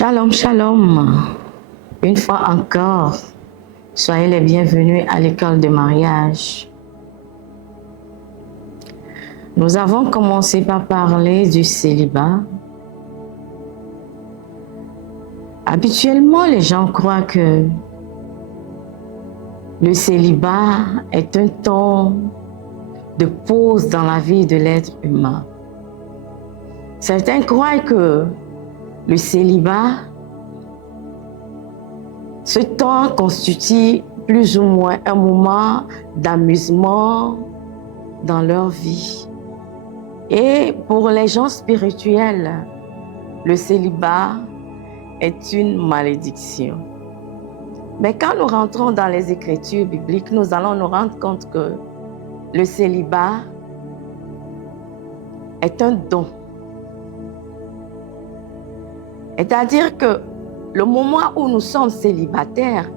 Shalom, shalom. Une fois encore, soyez les bienvenus à l'école de mariage. Nous avons commencé par parler du célibat. Habituellement, les gens croient que le célibat est un temps de pause dans la vie de l'être humain. Certains croient que le célibat, ce temps constitue plus ou moins un moment d'amusement dans leur vie. Et pour les gens spirituels, le célibat est une malédiction. Mais quand nous rentrons dans les Écritures bibliques, nous allons nous rendre compte que le célibat est un don. C'est-à-dire que le moment où nous sommes célibataires,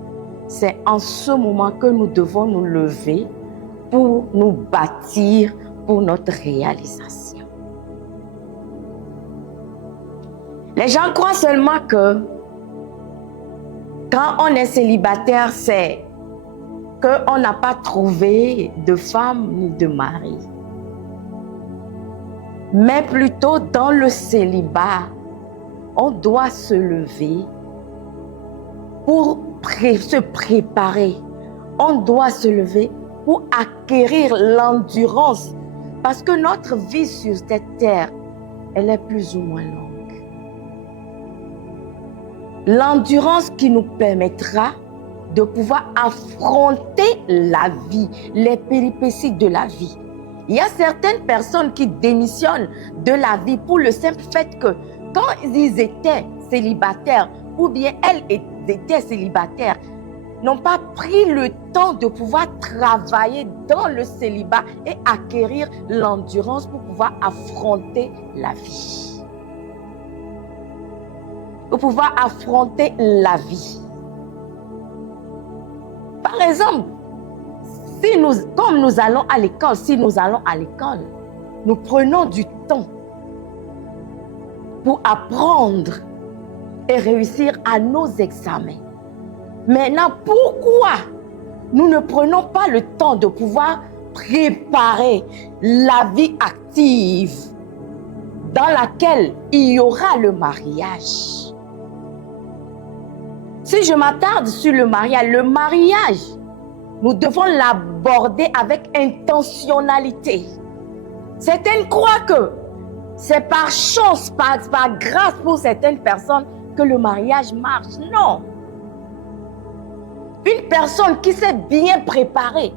c'est en ce moment que nous devons nous lever pour nous bâtir pour notre réalisation. Les gens croient seulement que quand on est célibataire, c'est qu'on n'a pas trouvé de femme ni de mari. Mais plutôt dans le célibat, on doit se lever pour se préparer. On doit se lever pour acquérir l'endurance. Parce que notre vie sur cette terre, elle est plus ou moins longue. L'endurance qui nous permettra de pouvoir affronter la vie, les péripéties de la vie. Il y a certaines personnes qui démissionnent de la vie pour le simple fait que quand ils étaient célibataires ou bien elles étaient célibataires, n'ont pas pris le temps de pouvoir travailler dans le célibat et acquérir l'endurance pour pouvoir affronter la vie. Pour pouvoir affronter la vie. Par exemple, comme nous allons à l'école, nous prenons du temps pour apprendre et réussir à nos examens. Maintenant, pourquoi nous ne prenons pas le temps de pouvoir préparer la vie active dans laquelle il y aura le mariage? Si je m'attarde sur le mariage, nous devons l'aborder avec intentionnalité. Certaines croient que c'est par chance, par grâce pour certaines personnes que le mariage marche. Non. Une personne qui s'est bien préparée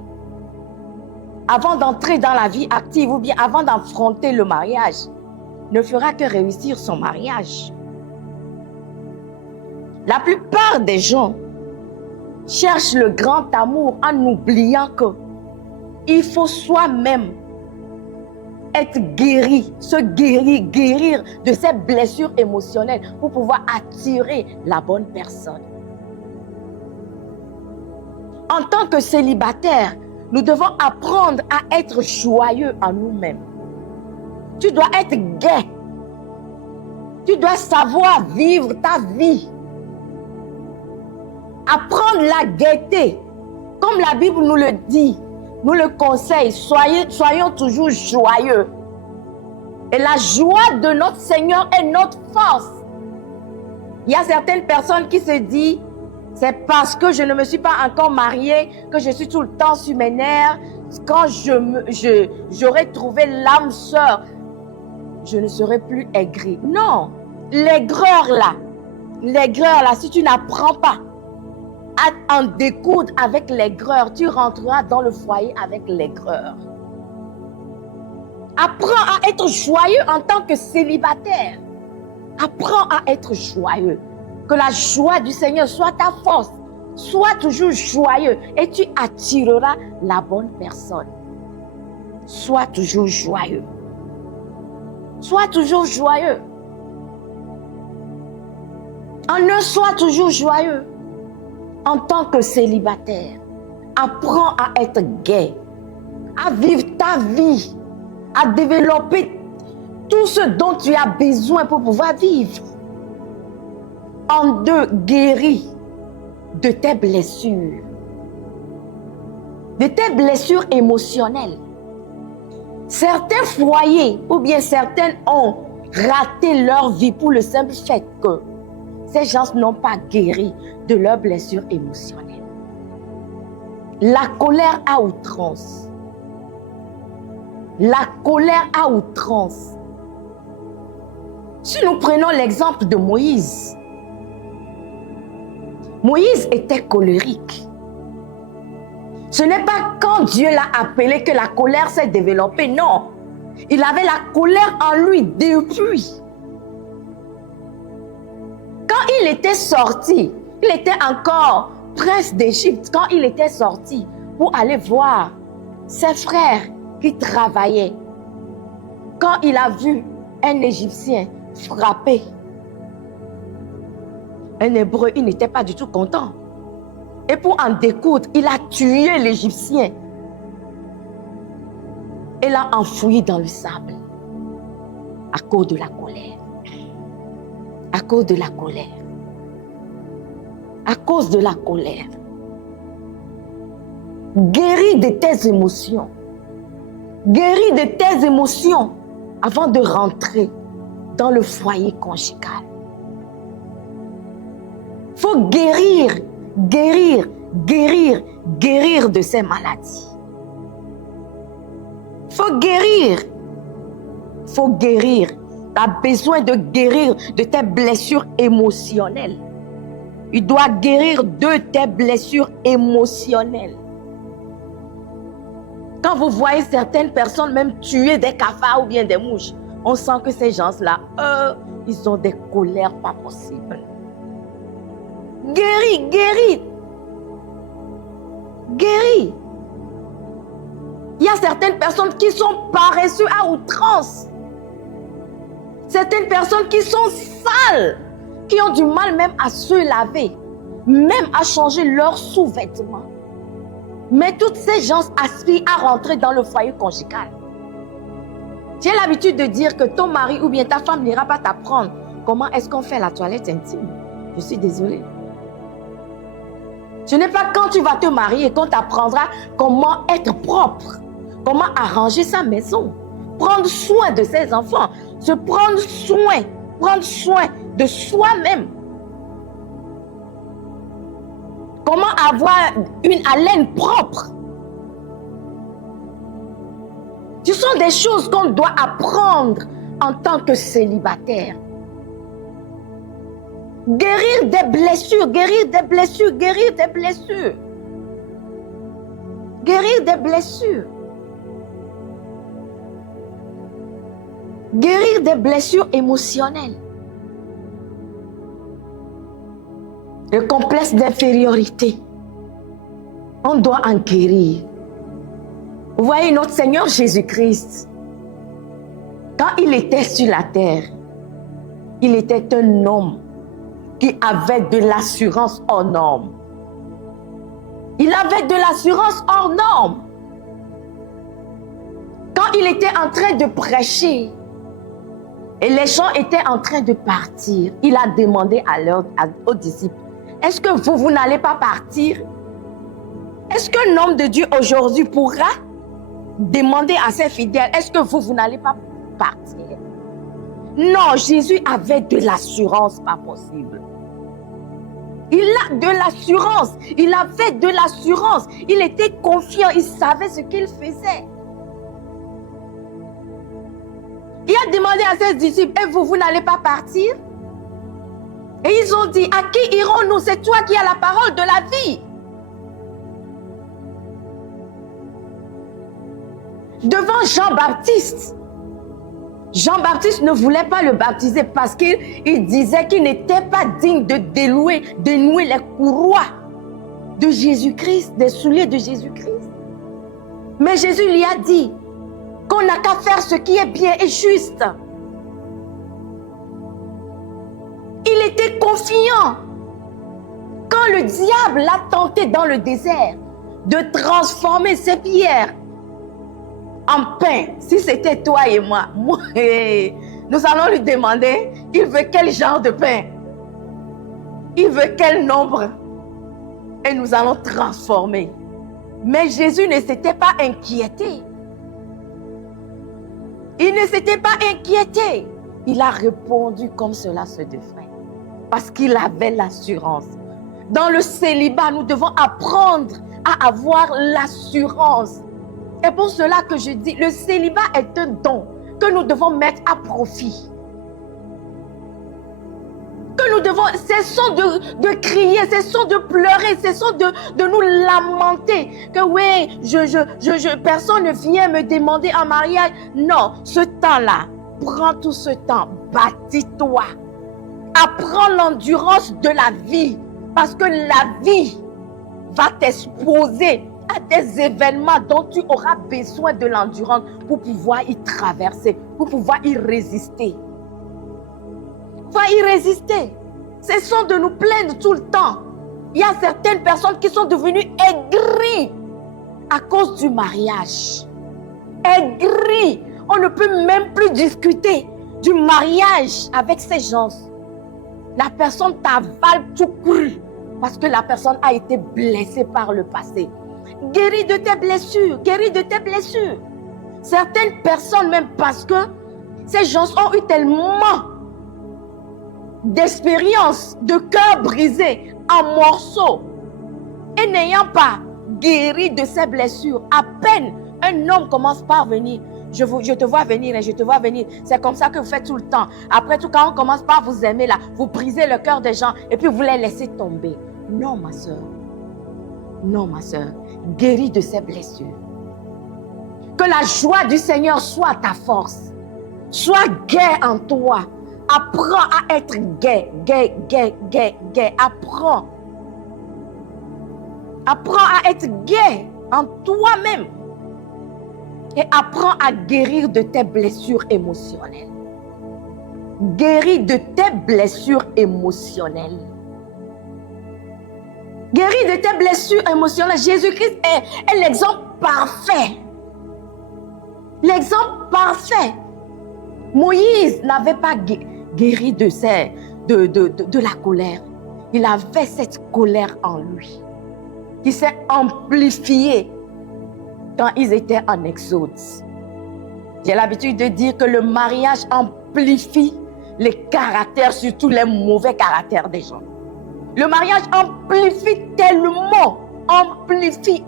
avant d'entrer dans la vie active ou bien avant d'affronter le mariage ne fera que réussir son mariage. La plupart des gens cherchent le grand amour en oubliant qu'il faut soi-même être guéri, guérir de ses blessures émotionnelles pour pouvoir attirer la bonne personne. En tant que célibataire, nous devons apprendre à être joyeux en nous-mêmes. Tu dois être gai. Tu dois savoir vivre ta vie. Apprendre la gaieté. Comme la Bible nous le dit, nous le conseille, soyons toujours joyeux. Et la joie de notre Seigneur est notre force. Il y a certaines personnes qui se disent, c'est parce que je ne me suis pas encore mariée, que je suis tout le temps sur mes nerfs. Quand j'aurai trouvé l'âme sœur, je ne serai plus aigrie. Non, l'aigreur là, si tu n'apprends pas à en découdre avec l'aigreur, tu rentreras dans le foyer avec l'aigreur. Apprends à être joyeux en tant que célibataire. Apprends à être joyeux. Que la joie du Seigneur soit ta force. Sois toujours joyeux et tu attireras la bonne personne. Sois toujours joyeux. Sois toujours joyeux. Sois toujours joyeux. En tant que célibataire, apprends à être gai, à vivre ta vie, à développer tout ce dont tu as besoin pour pouvoir vivre. en deux, guéris de tes blessures émotionnelles. Certains foyers ou bien certaines ont raté leur vie pour le simple fait que ces gens n'ont pas guéri de leurs blessures émotionnelles. La colère à outrance. La colère à outrance. Si nous prenons l'exemple de Moïse, Moïse était colérique. Ce n'est pas quand Dieu l'a appelé que la colère s'est développée, non. Il avait la colère en lui depuis. Quand il était sorti, il était encore prince d'Égypte, quand il était sorti pour aller voir ses frères qui travaillaient. Quand il a vu un Égyptien frapper un Hébreu, il n'était pas du tout content. Et pour en découdre, il a tué l'Égyptien et l'a enfoui dans le sable à cause de la colère. À cause de la colère. À cause de la colère. Guéris de tes émotions. Guéris de tes émotions avant de rentrer dans le foyer conjugal. Il faut guérir de ces maladies. Il faut guérir. Tu as besoin de guérir de tes blessures émotionnelles. Tu dois guérir de tes blessures émotionnelles. Quand vous voyez certaines personnes même tuer des cafards ou bien des mouches, on sent que ces gens-là, ils ont des colères pas possibles. Guéris. Il y a certaines personnes qui sont paresseuses à outrance. Certaines personnes qui sont sales, qui ont du mal même à se laver, même à changer leurs sous-vêtements. Mais toutes ces gens aspirent à rentrer dans le foyer conjugal. Tu as l'habitude de dire que ton mari ou bien ta femme n'ira pas t'apprendre comment est-ce qu'on fait la toilette intime. Je suis désolée. Ce n'est pas quand tu vas te marier qu'on t'apprendra comment être propre, comment arranger sa maison, prendre soin de ses enfants, prendre soin de soi-même. Comment avoir une haleine propre. Ce sont des choses qu'on doit apprendre en tant que célibataire. Guérir des blessures. Guérir des blessures émotionnelles. Le complexe d'infériorité. On doit en guérir. Vous voyez, notre Seigneur Jésus-Christ, quand il était sur la terre, il était un homme qui avait de l'assurance hors norme. Il avait de l'assurance hors norme. Quand il était en train de prêcher et les gens étaient en train de partir, il a demandé aux disciples, est-ce que vous n'allez pas partir? Est-ce qu'un homme de Dieu aujourd'hui pourra demander à ses fidèles, est-ce que vous n'allez pas partir? Non, Jésus avait de l'assurance, pas possible. Il a de l'assurance, il avait de l'assurance, il était confiant, il savait ce qu'il faisait. Il a demandé à ses disciples, et vous n'allez pas partir? Et ils ont dit, à qui irons-nous? C'est toi qui as la parole de la vie. Devant Jean-Baptiste, Jean-Baptiste ne voulait pas le baptiser parce qu'il disait qu'il n'était pas digne de dénouer les courroies de Jésus-Christ, des souliers de Jésus-Christ. Mais Jésus lui a dit qu'on n'a qu'à faire ce qui est bien et juste. Il était confiant. Quand le diable l'a tenté dans le désert de transformer ses pierres en pain, si c'était toi et moi, nous allons lui demander, il veut quel genre de pain? Il veut quel nombre? Et nous allons transformer. Mais Jésus ne s'était pas inquiété. Il ne s'était pas inquiété. Il a répondu comme cela se devrait. Parce qu'il avait l'assurance. Dans le célibat, nous devons apprendre à avoir l'assurance. Et pour cela que je dis, le célibat est un don que nous devons mettre à profit. Que nous devons, cessons de crier, cessons de pleurer, cessons de nous lamenter. Que oui, personne ne vient me demander en mariage. Non, ce temps-là, prends tout ce temps, bâtis-toi. Apprends l'endurance de la vie. Parce que la vie va t'exposer à des événements dont tu auras besoin de l'endurance pour pouvoir y traverser, pour pouvoir y résister. Faut y résister. Cessons de nous plaindre tout le temps. Il y a certaines personnes qui sont devenues aigries à cause du mariage. Aigries. On ne peut même plus discuter du mariage avec ces gens. La personne t'avale tout cru parce que la personne a été blessée par le passé. Guéris de tes blessures, guéris de tes blessures. Certaines personnes, même parce que ces gens ont eu tellement d'expérience, de cœur brisé en morceaux, et n'ayant pas guéri de ces blessures, à peine un homme commence par venir, je te vois venir et je te vois venir, c'est comme ça que vous faites tout le temps. Après tout, quand on commence par vous aimer là, vous brisez le cœur des gens et puis vous les laissez tomber. Non, ma soeur. Non, ma soeur. Guéris de ces blessures. Que la joie du Seigneur soit ta force. Sois gai en toi. Apprends à être gai. Apprends. Apprends à être gai en toi-même. Et apprends à guérir de tes blessures émotionnelles. Guéris de tes blessures émotionnelles. Guéris de tes blessures émotionnelles. Jésus-Christ est l'exemple parfait. L'exemple parfait. Moïse n'avait pas guéri de la colère. Il avait cette colère en lui qui s'est amplifiée quand ils étaient en exode. J'ai l'habitude de dire que le mariage amplifie les caractères, surtout les mauvais caractères des gens. Le mariage amplifie tellement, amplifie.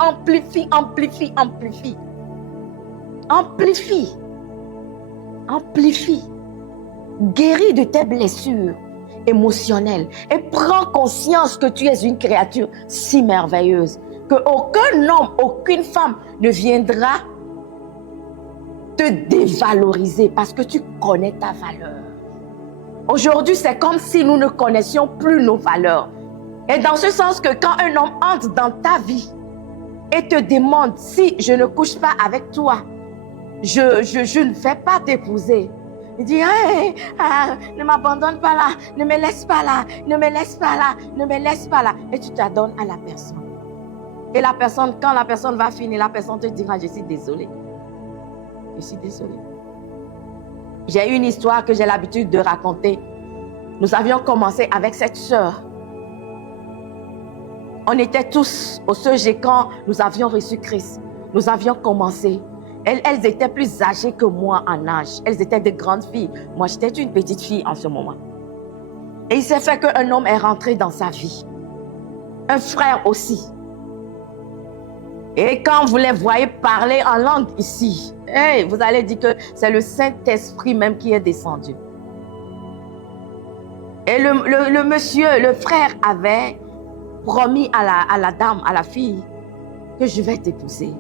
Guéris de tes blessures émotionnelles et prends conscience que tu es une créature si merveilleuse qu'aucun homme, aucune femme ne viendra te dévaloriser parce que tu connais ta valeur. Aujourd'hui, c'est comme si nous ne connaissions plus nos valeurs. Et dans ce sens que quand un homme entre dans ta vie et te demande si je ne couche pas avec toi, je ne vais pas t'épouser. Il dit, hey, ne m'abandonne pas là, ne me laisse pas là, ne me laisse pas là, ne me laisse pas là. Et tu t'adonnes à la personne. Et la personne, quand la personne va finir, la personne te dira, je suis désolée. Je suis désolée. J'ai une histoire que j'ai l'habitude de raconter. Nous avions commencé avec cette sœur. On était tous au CG quand nous avions reçu Christ. Nous avions commencé. Elles étaient plus âgées que moi en âge. Elles étaient de grandes filles. Moi, j'étais une petite fille en ce moment. Et il s'est fait qu'un homme est rentré dans sa vie. Un frère aussi. Et quand vous les voyez parler en langue ici, hey, vous allez dire que c'est le Saint-Esprit même qui est descendu. Et le monsieur, le frère avait promis à la dame, à la fille, que je vais t'épouser.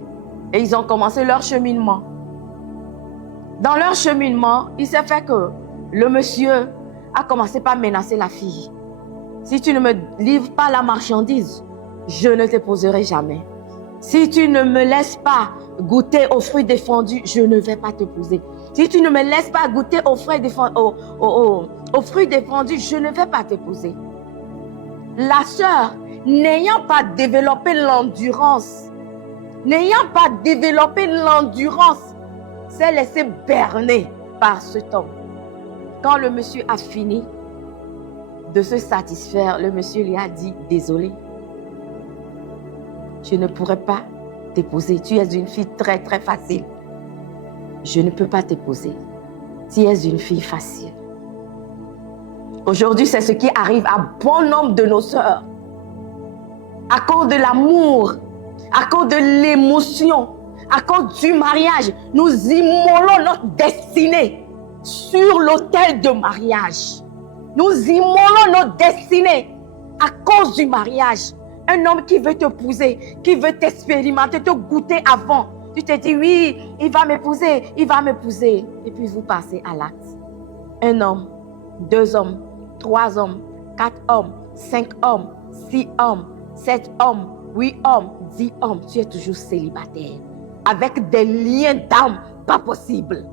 Et ils ont commencé leur cheminement. Dans leur cheminement, il s'est fait que le monsieur a commencé par menacer la fille. Si tu ne me livres pas la marchandise, je ne t'épouserai jamais. Si tu ne me laisses pas goûter aux fruits défendus, je ne vais pas t'épouser. Si tu ne me laisses pas goûter aux fruits défendus, je ne vais pas t'épouser. La sœur, n'ayant pas développé l'endurance, s'est laissée berner par cet homme. Quand le monsieur a fini de se satisfaire, le monsieur lui a dit, désolé, je ne pourrais pas t'épouser. Tu es une fille très, très facile. Je ne peux pas t'épouser. Tu es une fille facile. Aujourd'hui, c'est ce qui arrive à bon nombre de nos sœurs. À cause de l'amour, à cause de l'émotion, à cause du mariage, nous immolons notre destinée sur l'autel de mariage. Nous immolons notre destinée à cause du mariage. Un homme qui veut t'épouser, qui veut t'expérimenter, te goûter avant. Tu te dis, oui, il va m'épouser, il va m'épouser. Et puis vous passez à l'acte. Un homme, 2 hommes, 3 hommes, 4 hommes, 5 hommes, 6 hommes, 7 hommes, 8 hommes, 10 hommes. Tu es toujours célibataire. Avec des liens d'âme pas possibles.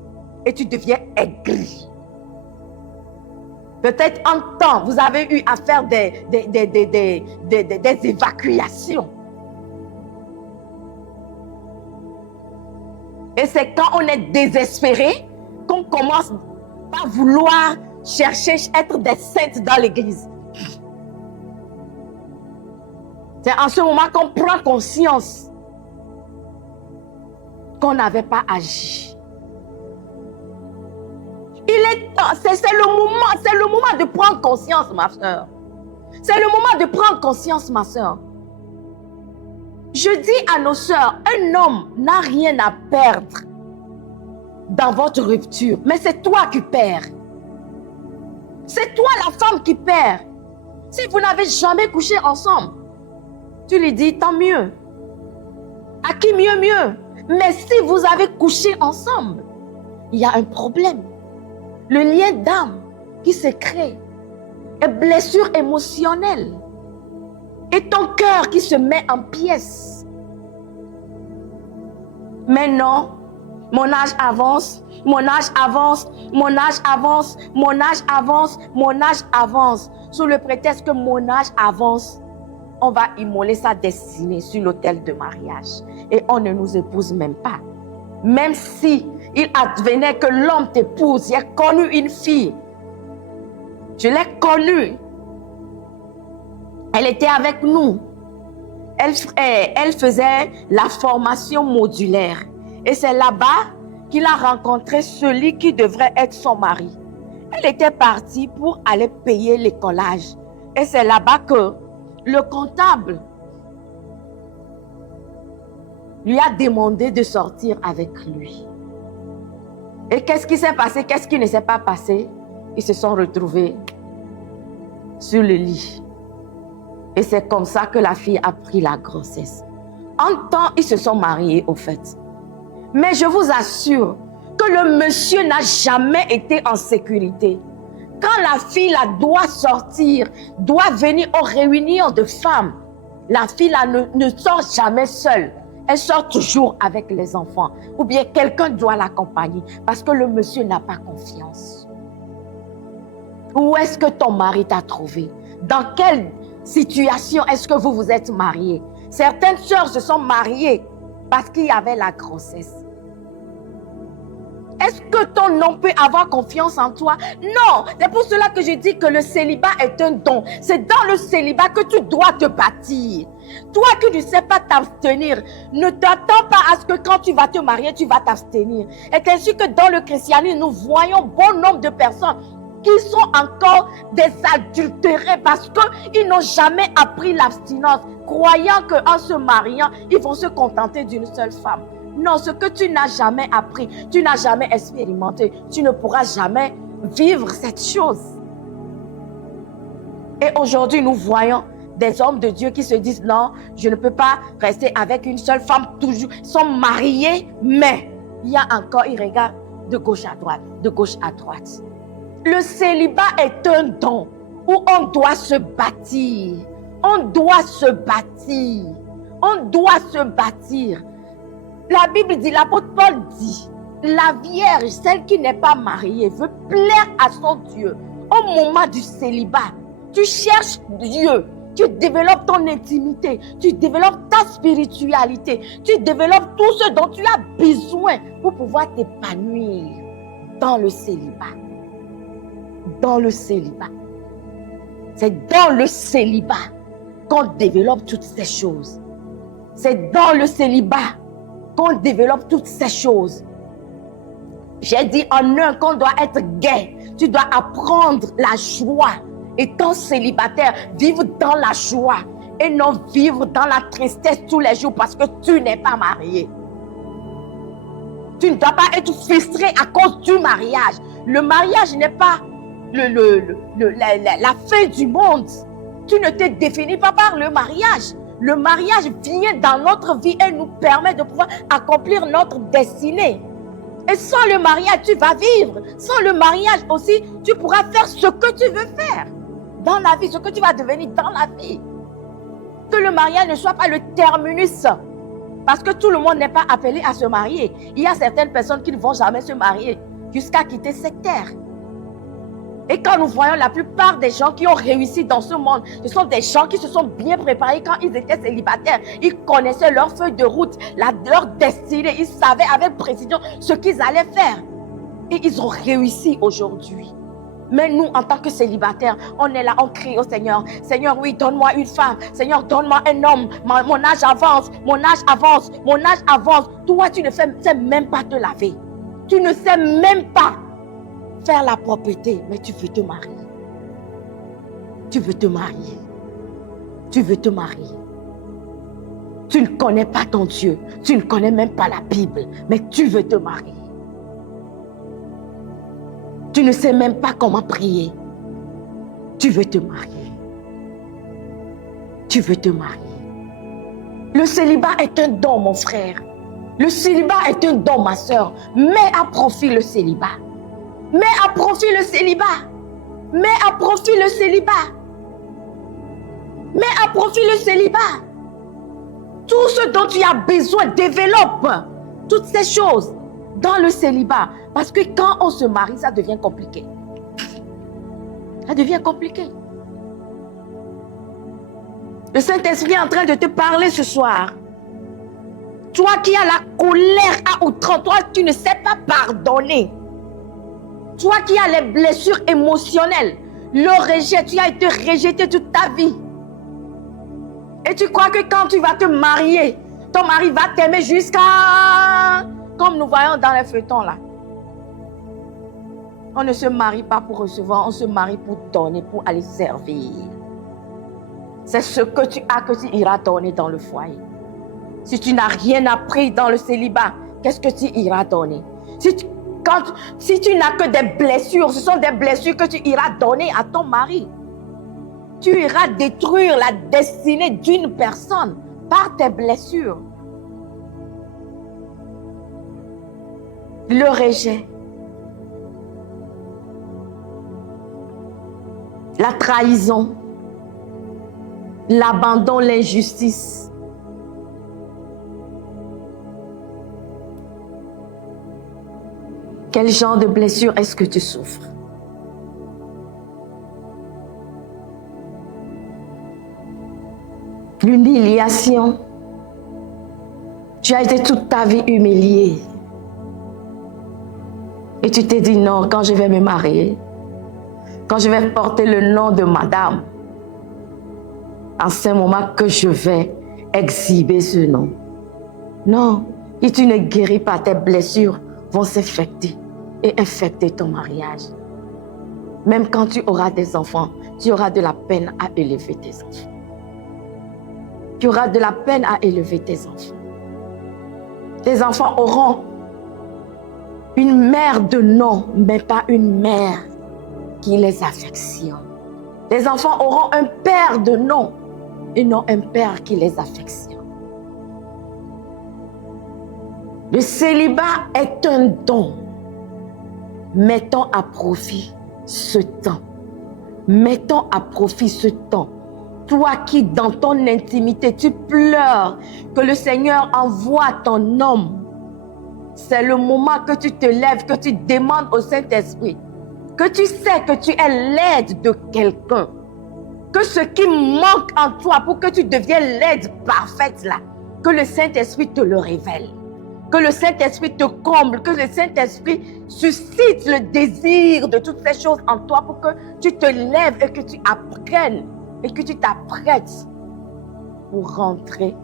Et tu deviens aigri. Peut-être en temps, vous avez eu à faire des évacuations. Et c'est quand on est désespéré qu'on commence à vouloir chercher être des saintes dans l'église. C'est en ce moment qu'on prend conscience qu'on n'avait pas agi. Il est temps, c'est le moment de prendre conscience, ma soeur. C'est le moment de prendre conscience, ma soeur. Je dis à nos sœurs, un homme n'a rien à perdre dans votre rupture, mais c'est toi qui perds. C'est toi la femme qui perd. Si vous n'avez jamais couché ensemble, tu lui dis tant mieux. À qui mieux. Mais si vous avez couché ensemble, il y a un problème. Le lien d'âme qui se crée, et blessure émotionnelle, et ton cœur qui se met en pièces. Mais non, mon âge avance, mon âge avance, mon âge avance, mon âge avance, mon âge avance. Sous le prétexte que mon âge avance, on va immoler sa destinée sur l'autel de mariage. Et on ne nous épouse même pas. Même si il advenait que l'homme t'épouse, j'ai connu une fille. Je l'ai connue. Elle était avec nous. Elle faisait la formation modulaire. Et c'est là-bas qu'il a rencontré celui qui devrait être son mari. Elle était partie pour aller payer l'écolage. Et c'est là-bas que le comptable lui a demandé de sortir avec lui. Et qu'est-ce qui s'est passé? Qu'est-ce qui ne s'est pas passé? Ils se sont retrouvés sur le lit. Et c'est comme ça que la fille a pris la grossesse. En temps, ils se sont mariés au fait. Mais je vous assure que le monsieur n'a jamais été en sécurité. Quand la fille là, doit sortir, doit venir aux réunions de femmes, la fille là, ne sort jamais seule. Elle sort toujours avec les enfants. Ou bien quelqu'un doit l'accompagner parce que le monsieur n'a pas confiance. Où est-ce que ton mari t'a trouvé? Dans quelle situation est-ce que vous vous êtes mariés? Certaines sœurs se sont mariées parce qu'il y avait la grossesse. Est-ce que ton homme peut avoir confiance en toi? Non, c'est pour cela que je dis que le célibat est un don. C'est dans le célibat que tu dois te bâtir. Toi qui ne sais pas t'abstenir, ne t'attends pas à ce que quand tu vas te marier, tu vas t'abstenir. Et ainsi que dans le christianisme, nous voyons bon nombre de personnes qui sont encore des adultérés parce qu'ils n'ont jamais appris l'abstinence, croyant qu'en se mariant, ils vont se contenter d'une seule femme. Non, ce que tu n'as jamais appris, tu n'as jamais expérimenté, tu ne pourras jamais vivre cette chose. Et aujourd'hui, nous voyons des hommes de Dieu qui se disent non, je ne peux pas rester avec une seule femme toujours. Ils sont mariés, mais il y a encore, ils regardent de gauche à droite, de gauche à droite. Le célibat est un don où on doit se bâtir. On doit se bâtir. On doit se bâtir. La Bible dit, l'apôtre Paul dit, la vierge, celle qui n'est pas mariée, veut plaire à son Dieu. Au moment du célibat, tu cherches Dieu, tu développes ton intimité, tu développes ta spiritualité, tu développes tout ce dont tu as besoin pour pouvoir t'épanouir dans le célibat. Dans le célibat. C'est dans le célibat qu'on développe toutes ces choses. C'est dans le célibat qu'on développe toutes ces choses. J'ai dit en un qu'on doit être gai. Tu dois apprendre la joie. Étant célibataire, vivre dans la joie et non vivre dans la tristesse tous les jours parce que tu n'es pas marié. Tu ne dois pas être frustré à cause du mariage. Le mariage n'est pas la fin du monde. Tu ne te définis pas par le mariage. Le mariage vient dans notre vie et nous permet de pouvoir accomplir notre destinée. Et sans le mariage, tu vas vivre. Sans le mariage aussi, tu pourras faire ce que tu veux faire dans la vie, ce que tu vas devenir dans la vie. Que le mariage ne soit pas le terminus. Parce que tout le monde n'est pas appelé à se marier. Il y a certaines personnes qui ne vont jamais se marier jusqu'à quitter cette terre. Et quand nous voyons la plupart des gens qui ont réussi dans ce monde, ce sont des gens qui se sont bien préparés quand ils étaient célibataires. Ils connaissaient leur feuille de route, leur destinée. Ils savaient avec précision ce qu'ils allaient faire. Et ils ont réussi aujourd'hui. Mais nous, en tant que célibataires, on est là, on crie au Seigneur. Seigneur, oui, donne-moi une femme. Seigneur, donne-moi un homme. Mon âge avance, mon âge avance, mon âge avance. Toi, tu ne sais même pas te laver. Tu ne sais même pas faire la propreté, mais tu veux te marier. Tu veux te marier. Tu veux te marier. Tu ne connais pas ton Dieu. Tu ne connais même pas la Bible, mais tu veux te marier. Tu ne sais même pas comment prier. Tu veux te marier. Tu veux te marier. Le célibat est un don, mon frère. Le célibat est un don, ma soeur. Mets à profit le célibat. Mets à profit le célibat. Mets à profit le célibat. Mets à profit le célibat. Tout ce dont tu as besoin, développe toutes ces choses dans le célibat. Parce que quand on se marie, ça devient compliqué. Ça devient compliqué. Le Saint-Esprit est en train de te parler ce soir. Toi qui as la colère à outrance, toi tu ne sais pas pardonner. Toi qui as les blessures émotionnelles, le rejet, tu as été rejeté toute ta vie. Et tu crois que quand tu vas te marier, ton mari va t'aimer jusqu'à... Comme nous voyons dans les feuilletons là. On ne se marie pas pour recevoir, on se marie pour donner, pour aller servir. C'est ce que tu as que tu iras donner dans le foyer. Si tu n'as rien appris dans le célibat, qu'est-ce que tu iras donner? Si tu n'as que des blessures, ce sont des blessures que tu iras donner à ton mari. Tu iras détruire la destinée d'une personne par tes blessures. Le rejet, la trahison, l'abandon, l'injustice. Quel genre de blessure est-ce que tu souffres? L'humiliation. Tu as été toute ta vie humilié. Et tu t'es dit non, quand je vais me marier, quand je vais porter le nom de madame, en ce moment que je vais exhiber ce nom. Non, si tu ne guéris pas, tes blessures vont s'infecter et infecter ton mariage. Même quand tu auras des enfants, tu auras de la peine à élever tes enfants. Tu auras de la peine à élever tes enfants. Tes enfants auront une mère de nom, mais pas une mère qui les affectionne. Les enfants auront un père de nom et non un père qui les affectionne. Le célibat est un don. Mettons à profit ce temps. Mettons à profit ce temps. Toi qui, dans ton intimité, tu pleures que le Seigneur envoie ton homme. C'est le moment que tu te lèves, que tu demandes au Saint-Esprit, que tu sais que tu es l'aide de quelqu'un, que ce qui manque en toi pour que tu deviennes l'aide parfaite là, que le Saint-Esprit te le révèle. Que le Saint-Esprit te comble, que le Saint-Esprit suscite le désir de toutes ces choses en toi pour que tu te lèves et que tu apprennes et que tu t'apprêtes pour rentrer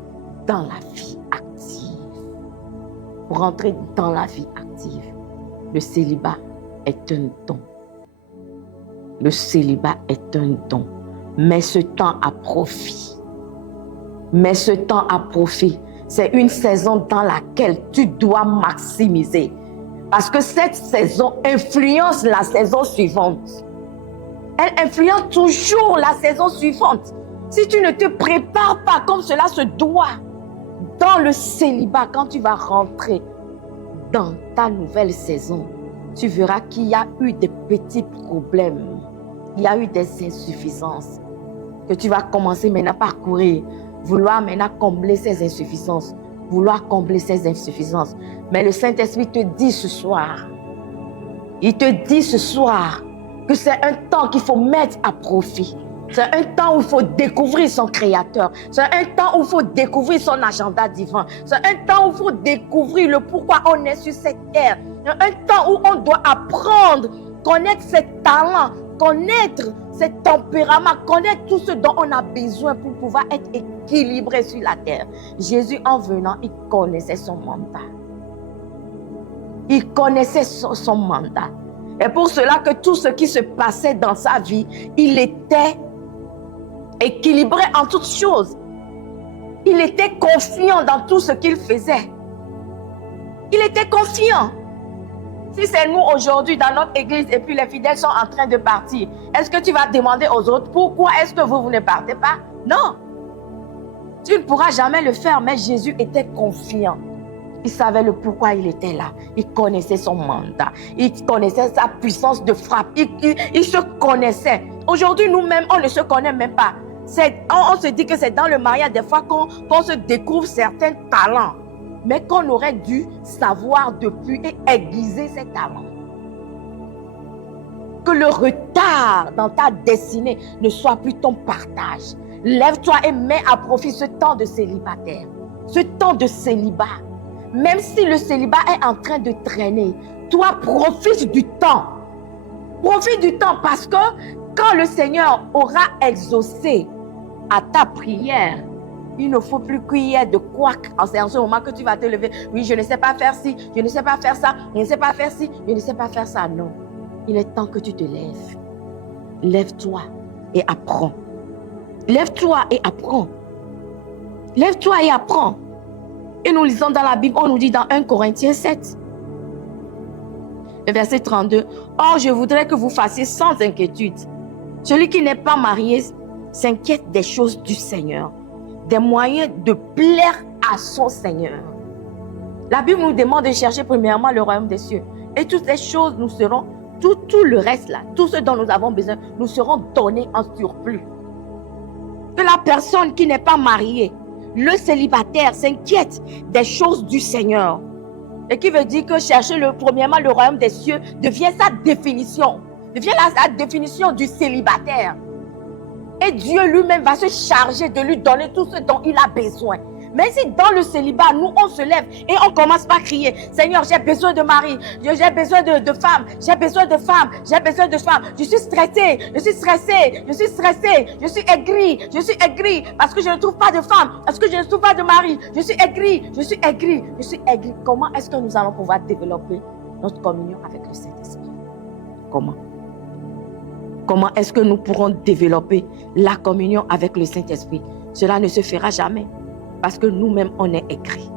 dans la vie active. Pour rentrer dans la vie active. Le célibat est un don. Le célibat est un don. Mets ce temps à profit. Mets ce temps à profit. C'est une saison dans laquelle tu dois maximiser. Parce que cette saison influence la saison suivante. Elle influence toujours la saison suivante. Si tu ne te prépares pas comme cela se doit dans le célibat, quand tu vas rentrer dans ta nouvelle saison, tu verras qu'il y a eu des petits problèmes. Il y a eu des insuffisances que tu vas commencer maintenant par courir. Vouloir maintenant combler ces insuffisances. Vouloir combler ces insuffisances. Mais le Saint-Esprit te dit ce soir, il te dit ce soir que c'est un temps qu'il faut mettre à profit. C'est un temps où il faut découvrir son Créateur. C'est un temps où il faut découvrir son agenda divin. C'est un temps où il faut découvrir le pourquoi on est sur cette terre. C'est un temps où on doit apprendre, connaître ses talents, connaître ses tempéraments, connaître tout ce dont on a besoin pour pouvoir être équilibré sur la terre. Jésus, en venant, il connaissait son mandat. Il connaissait son mandat. Et pour cela que tout ce qui se passait dans sa vie, il était équilibré en toutes choses. Il était confiant dans tout ce qu'il faisait. Il était confiant. Si c'est nous aujourd'hui dans notre église et puis les fidèles sont en train de partir, est-ce que tu vas demander aux autres pourquoi est-ce que vous ne partez pas? Non. Tu ne pourras jamais le faire, mais Jésus était confiant. Il savait le pourquoi il était là. Il connaissait son mandat. Il connaissait sa puissance de frappe. Il se connaissait. Aujourd'hui, nous-mêmes, on ne se connaît même pas. On se dit que c'est dans le mariage des fois qu'on se découvre certains talents. Mais qu'on aurait dû savoir depuis et aiguiser ces talents. Que le retard dans ta destinée ne soit plus ton partage. Lève-toi et mets à profit ce temps de célibataire. Ce temps de célibat. Même si le célibat est en train de traîner, toi profite du temps. Profite du temps parce que quand le Seigneur aura exaucé à ta prière, il ne faut plus qu'il y ait de couac en ce moment que tu vas te lever. Oui, je ne sais pas faire ci, je ne sais pas faire ça, je ne sais pas faire ci, je ne sais pas faire ça. Non, il est temps que tu te lèves. Lève-toi et apprends. Lève-toi et apprends. Lève-toi et apprends. Et nous lisons dans la Bible, on nous dit dans 1 Corinthiens 7, le verset 32, « Or, je voudrais que vous fassiez sans inquiétude. Celui qui n'est pas marié s'inquiète des choses du Seigneur, des moyens de plaire à son Seigneur. » La Bible nous demande de chercher premièrement le royaume des cieux. Et toutes ces choses, nous serons, tout le reste là, tout ce dont nous avons besoin, nous serons donnés en surplus. Que la personne qui n'est pas mariée, le célibataire s'inquiète des choses du Seigneur. Et qui veut dire que chercher premièrement le royaume des cieux devient sa définition. Devient la définition du célibataire. Et Dieu lui-même va se charger de lui donner tout ce dont il a besoin. Mais si dans le célibat, nous on se lève et on commence par crier, Seigneur, j'ai besoin de mari, j'ai besoin de femme, j'ai besoin de femme, j'ai besoin de femme. Je suis stressée, je suis stressée, je suis stressée, je suis aigrie parce que je ne trouve pas de femme, parce que je ne trouve pas de mari, je suis aigrie, je suis aigrie, je suis aigrie. Comment est-ce que nous allons pouvoir développer notre communion avec le Saint-Esprit? Comment? Comment est-ce que nous pourrons développer la communion avec le Saint-Esprit? Cela ne se fera jamais. Parce que nous-mêmes, on est aigris.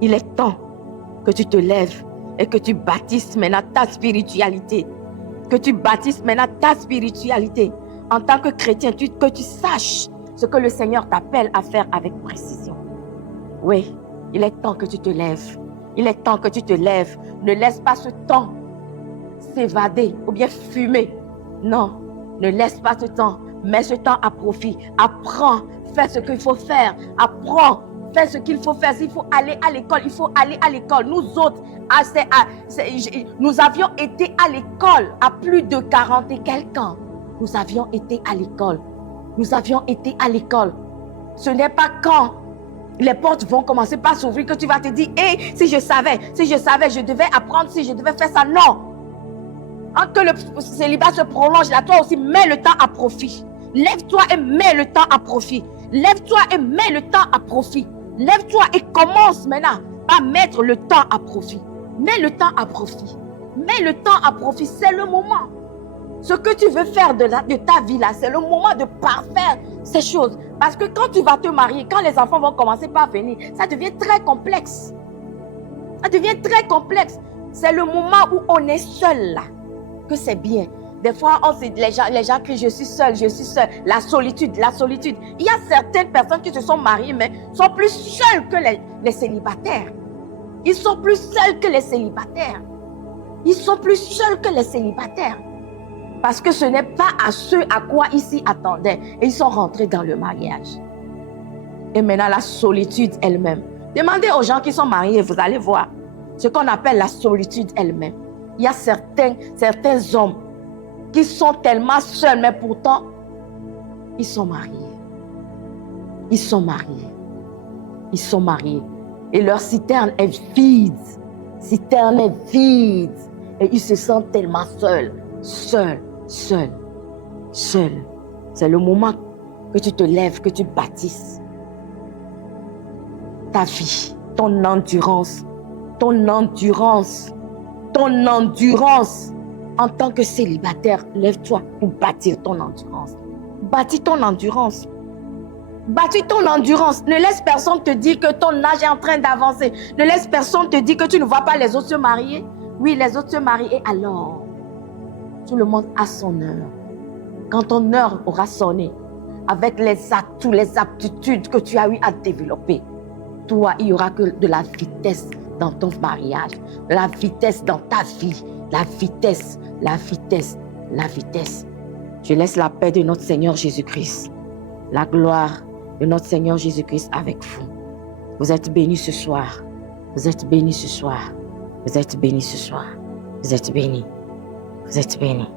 Il est temps que tu te lèves et que tu bâtisses maintenant ta spiritualité. Que tu bâtisses maintenant ta spiritualité. En tant que chrétien, que tu saches ce que le Seigneur t'appelle à faire avec précision. Oui, il est temps que tu te lèves. Il est temps que tu te lèves. Ne laisse pas ce temps s'évader ou bien fumer. Non, ne laisse pas ce temps. Mets ce temps à profit. Apprends. Fais ce qu'il faut faire. Apprends. Fais ce qu'il faut faire. S'il faut aller à l'école, il faut aller à l'école. Nous autres, nous avions été à l'école à plus de 40 et quelques ans. Nous avions été à l'école. Nous avions été à l'école. Ce n'est pas quand les portes vont commencer par s'ouvrir, que tu vas te dire, hé, si je savais, je devais apprendre, si je devais faire ça. Non. Quand le célibat se prolonge, là, toi aussi, mets le temps à profit. Lève-toi et mets le temps à profit. Lève-toi et mets le temps à profit. Lève-toi et commence maintenant à mettre le temps à profit. Mets le temps à profit. Mets le temps à profit, c'est le moment. Ce que tu veux faire de ta vie là, c'est le moment de parfaire ces choses. Parce que quand tu vas te marier, quand les enfants vont commencer par venir, ça devient très complexe. Ça devient très complexe. C'est le moment où on est seul là, que c'est bien. Des fois, les gens crient, je suis seul. La solitude. Il y a certaines personnes qui se sont mariées, mais sont plus seules que les célibataires. Ils sont plus seuls que les célibataires. Ils sont plus seuls que les célibataires. Parce que ce n'est pas à ce à quoi ils s'y attendaient. Et ils sont rentrés dans le mariage. Et maintenant, la solitude elle-même. Demandez aux gens qui sont mariés, vous allez voir ce qu'on appelle la solitude elle-même. Il y a certains hommes qui sont tellement seuls, mais pourtant, ils sont mariés. Ils sont mariés. Ils sont mariés. Et leur citerne est vide. Citerne est vide. Et ils se sentent tellement seuls. Seuls. C'est le moment que tu te lèves, que tu bâtisses ta vie, ton endurance en tant que célibataire. Lève-toi pour bâtir ton endurance. Bâtis ton endurance. Bâtis ton endurance. Ne laisse personne te dire que ton âge est en train d'avancer. Ne laisse personne te dire que tu ne vois pas les autres se marier. Oui, les autres se marient. Et alors, tout le monde a son heure. Quand ton heure aura sonné, avec les atouts, les aptitudes que tu as eu à développer, toi, il n'y aura que de la vitesse dans ton mariage, de la vitesse dans ta vie, la vitesse. Je laisse la paix de notre Seigneur Jésus-Christ, la gloire de notre Seigneur Jésus-Christ avec vous. Vous êtes bénis ce soir. Vous êtes bénis ce soir. Vous êtes bénis ce soir. Vous êtes bénis. Vous êtes bénis.